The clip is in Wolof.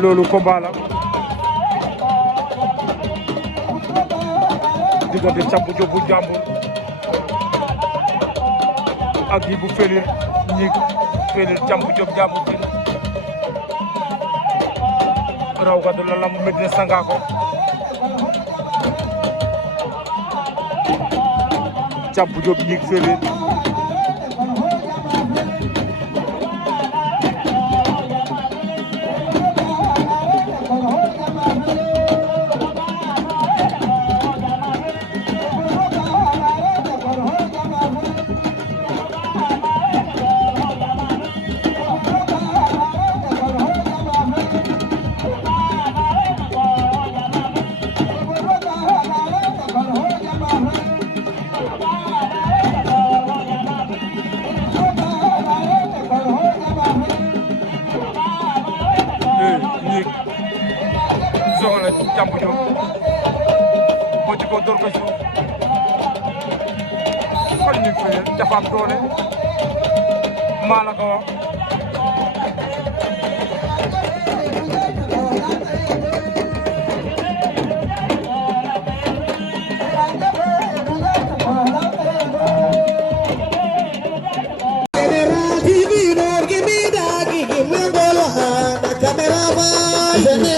loolu combat la diggante Thiamp Diop bu Njambur ak yi bu Felir ñi Felir Thiamp Diop Njambur Felir raw gadu la lamb Medina Sangako Thiamp Diop ñi Felir soxla Thiamp Diop moo ci ko door ko suuf xool ñu fi dafa am doole maa la ko wax Camera